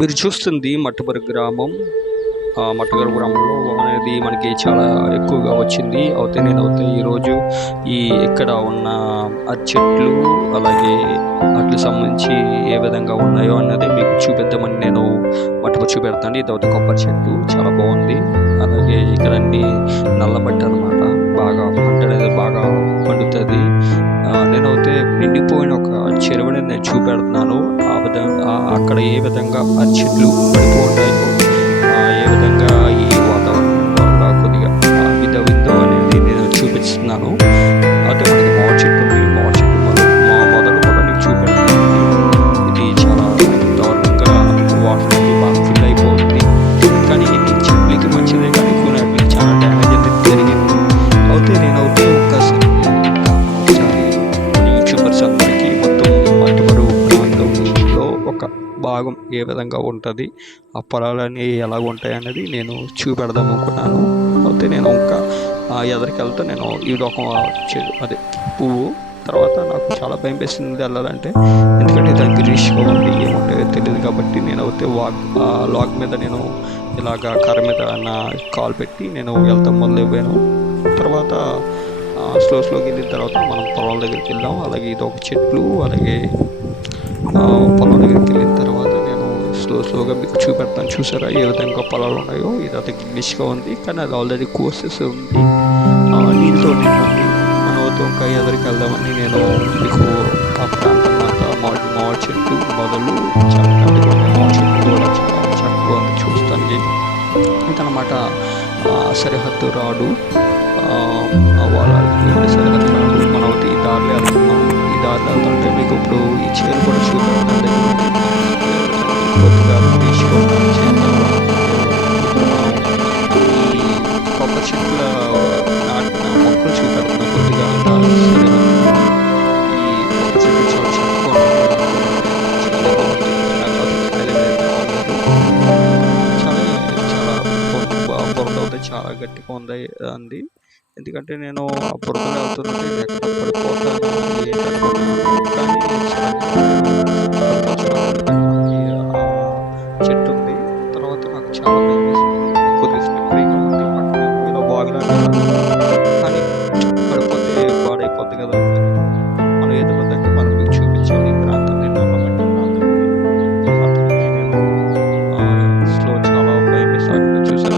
మీరు చూస్తుంది మట్టపర్రు గ్రామం. మట్టపర్రు గ్రామంలో అనేది మనకి చాలా ఎక్కువగా వచ్చింది. నేనైతే ఈరోజు ఇక్కడ ఉన్న ఆ చెట్లు, అలాగే వాటికి సంబంధించి ఏ విధంగా ఉన్నాయో అన్నది మీకు చూపిద్దామని నేను మట్టపర్రు చూపెడతాను. ఇదైతే కొబ్బరి చెట్టు చాలా బాగుంది. అలాగే ఇక్కడ అన్ని నల్లబట్ట అనమాట. బాగా పంట అనేది బాగా పండుతుంది. నేనైతే నిండిపోయిన ఒక చెరువుని నేను చూపెడుతున్నాను. ఆ విధంగా అక్కడ ఏ విధంగా ఆ చెట్లు పడిపోతాయో, ఏ విధంగా ఈ వాతావరణం వల్ల కొద్దిగా విందో అనేది నేను చూపిస్తున్నాను. అయితే మనకి మామిడి చెట్టు ఉంది. మామిడి చెట్టు మొదలు కూడా నీకు చూపెడతాను. ఇది చాలా దారుణంగా వాటర్ బాగా ఫిల్ అయిపోతుంది. కానీ ఇది చెట్లకి మంచిదే, కానీ కొన్ని చాలా డ్యామేజ్ అనేది జరిగింది. నేనైతే ఒక్కసారి యూట్యూబర్స్ అందరికీ మొత్తం మట్టపర్రు ప్రాంతంలో ఒక భాగం ఏ విధంగా ఉంటుంది, ఆ పొలాలన్నీ ఎలాగ ఉంటాయి అనేది నేను చూపెడదాం అనుకున్నాను. నేను ఇంకా ఎదరికి వెళ్తే నేను ఒక అదే పువ్వు తర్వాత నాకు చాలా భయం వేసింది వెళ్ళాలంటే. ఎందుకంటే దానికి రీష్గా ఉంది, ఏముంటాయో తెలియదు. కాబట్టి నేనైతే లాగ్ మీద నేను ఇలాగ కర్ర మీద నా కాలు పెట్టి నేను వెళ్తాం మొదలైపోయాను. తర్వాత స్లోగా వెళ్ళిన తర్వాత మనం పొలాల దగ్గరికి వెళ్దాం. అలాగే ఇది ఒక చెట్లు, అలాగే పొలం దగ్గరికి వెళ్ళిన తర్వాత నేను స్లోగా మీకు చూపెడతాను. చూసారా ఏ విధంగా పొలాలు ఉన్నాయో. ఇదైతే గ్రీనిష్గా ఉంది, కానీ అది ఆల్రెడీ కోర్సెస్ ఉంది, నీళ్ళతో నిండి. మనం ఇంకా ఎదురికి వెళ్దామని నేను మీకు ఆ ప్రాంతం అంతా మామిడి చెట్టు మొదలు చాలా పెద్దగా ఉన్నాయి. మామిడి చెట్టు కూడా చాలా చక్కగా ఉంది చూస్తానికి. ఇదనమాట సరిహద్దు రాడు. వాళ్ళ సరిహద్దు రాడు. మనం ఈ దారిలో వెళ్తున్నాం. ఈ దారిలో వెళ్తుంటే మీకు ఇప్పుడు ఈ చీరలు కూడా చూపెడతాను. కొద్దిగా తీసుకోవడం ఈ కొబ్బరి చెట్ల నాటిన మొక్కలు చూపెడుతున్నాం. కొద్దిగా ఈ కొబ్బరి చెట్టు చాలా చక్కగా చాలా గట్టిగా ఉంది అంది. ఎందుకంటే నేను ఆ బురదలో వెళ్తుంటే ఎక్కడ పడిపోతాను ఏంటనుకున్నాను. కానీ చెట్టు ఉంది. తర్వాత నాకు చాలా భయం వేసింది. కొద్దిగా స్లిప్పరీగా ఉంది. పక్కన ఏదో బాగులాగా, కానీ పడిపోతే పాడైపోద్ది కదా. మనం ఏదో విధంగా మనం మీకు చూపించాలి. ఈ ప్రాంతాన్ని నల్లబట్టే ప్రాంతాన్ని నేను స్లో చాలా భయం వేసి అక్కడ చూసాను.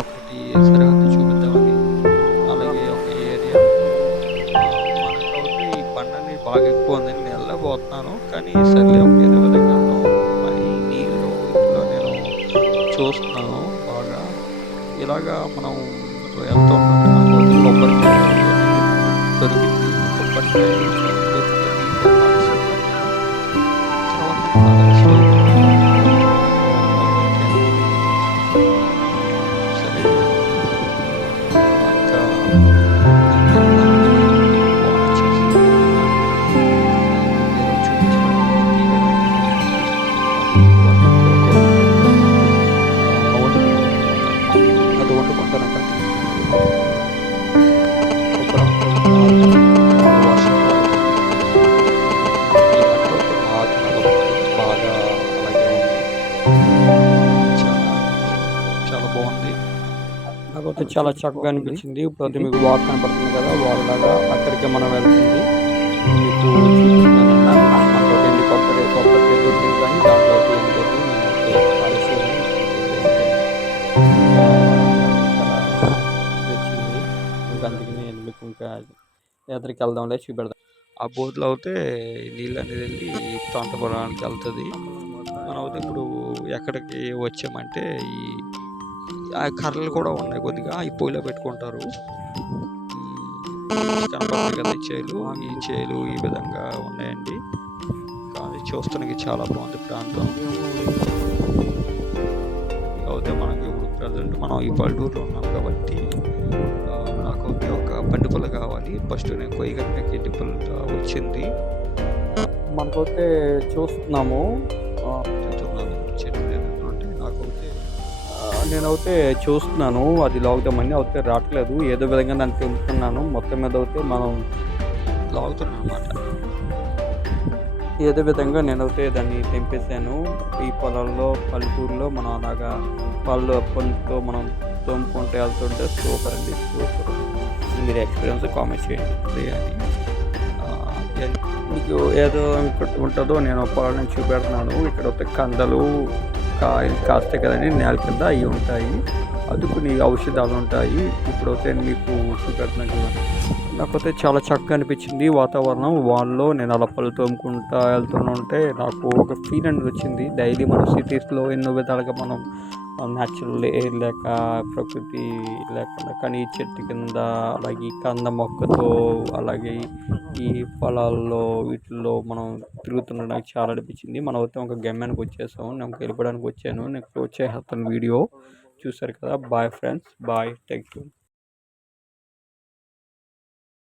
ఒకటి సరిహద్దు చూపిద్దామని. అలాగే ఒక ఏరియా మనకైతే ఈ బండని బాగా ఎక్కువ ఉందని నేను వెళ్ళబోతున్నాను. కానీ సర్లే ఏదో విధంగా వెళ్దాం. మరి నీళ్ళు ఇంట్లో నేను చూస్తున్నాను బాగా. ఇలాగా మనం వెళ్తూ ఉన్నట్టు మనకు కొబ్బరికాయ దొరికింది. కొబ్బరికాయ నాకైతే చాలా చక్కగా అనిపించింది. ఇప్పుడు మీకు వాక్ కనపడుతుంది కదా, వాక్ లాగా అక్కడికి మనం వెళ్తుంది. మీకు చూపిస్తున్నాను. మనతో ఎన్ని కొబ్బరి దొరికింది, కానీ దాంట్లో ఏం లేదు. తెచ్చింది. ఇంకా అందుకని మీకు ఇంకా ఎదరికి వెళ్దాంలే చూపెడదాం. ఆ బోట్‌లో అయితే నీళ్ళు అనేది వెళ్ళి పంట పొలానికి వెళ్తది. మనం అయితే ఇప్పుడు ఎక్కడికి వచ్చామంటే ఈ ఆ కర్రలు కూడా ఉన్నాయి కొద్దిగా. ఈ పొయ్యిలో పెట్టుకుంటారు. కనపడుతున్నాయి కదా! ఈ చేలు. ఈ చేలు ఈ విధంగా ఉన్నాయండి. కానీ చూస్తానికి చాలా బాగుంది ప్రాంతం. కాకపోతే మనకి ఇప్పుడు ప్రెజెంట్ మనం ఈ పల్లెటూరులో ఉన్నాం కాబట్టి నాకైతే ఒక బండిపుల్ల కావాలి. ఫస్ట్ నేను కొయ్యగట్టకి బండిపుల్ల వచ్చింది. మనకైతే చూస్తున్నాము. తింటున్నాను. చెట్లు తింటున్నానంటే నాకైతే నేనైతే చూస్తున్నాను అది లాగుదామని అయితే రావట్లేదు. ఏదో విధంగా దాన్ని తెంపుతున్నాను. మొత్తం మీద అయితే మనం లాగుతున్నాను అనమాట. ఏదో విధంగా నేనైతే దాన్ని తెంపేశాను. ఈ పొలాల్లో పల్లెటూరులో మనం అలాగా పళ్ళతో మనం తోముకుంటూ వెళ్తుంటే సూపర్ అండి, సూపర్. మీరు ఎక్స్పీరియన్స్ కామెంట్ చేయండి అని. మీకు ఏదో ఉంటుందో నేను పొలం నుంచి చూపెడుతున్నాను. ఇక్కడ అయితే కందలు కాయలు కాస్తాయి కదండి నేల కింద, అవి ఉంటాయి. అదుకుని ఔషధాలు ఉంటాయి. ఇప్పుడైతే మీకు చూపెడుతున్నాను చూడండి. నాకైతే చాలా చక్కగా అనిపించింది వాతావరణం. వాళ్ళలో నేను అలా పళ్ళు తోముకుంటా వెళ్తుంటే నాకు ఒక ఫీల్ అనేది వచ్చింది. డైలీ మన సిటీస్లో ఎన్నో విధాలుగా మనం న్యాచురల్ ఎయిర్ లేక ప్రకృతి లేకుండా, కానీ ఈ చెట్టు కింద అలాగే ఈ కంద మొక్కతో అలాగే ఈ పొలాల్లో వీటిల్లో మనం తిరుగుతుండడం నాకు చాలా అనిపించింది. మనం అయితే ఒక గమ్యానికి వచ్చేసాము. నేను వెళ్ళిపోవడానికి వచ్చాను. నెక్స్ట్ వచ్చేస్తాను. వీడియో చూసారు కదా. Bye friends, bye, thank you.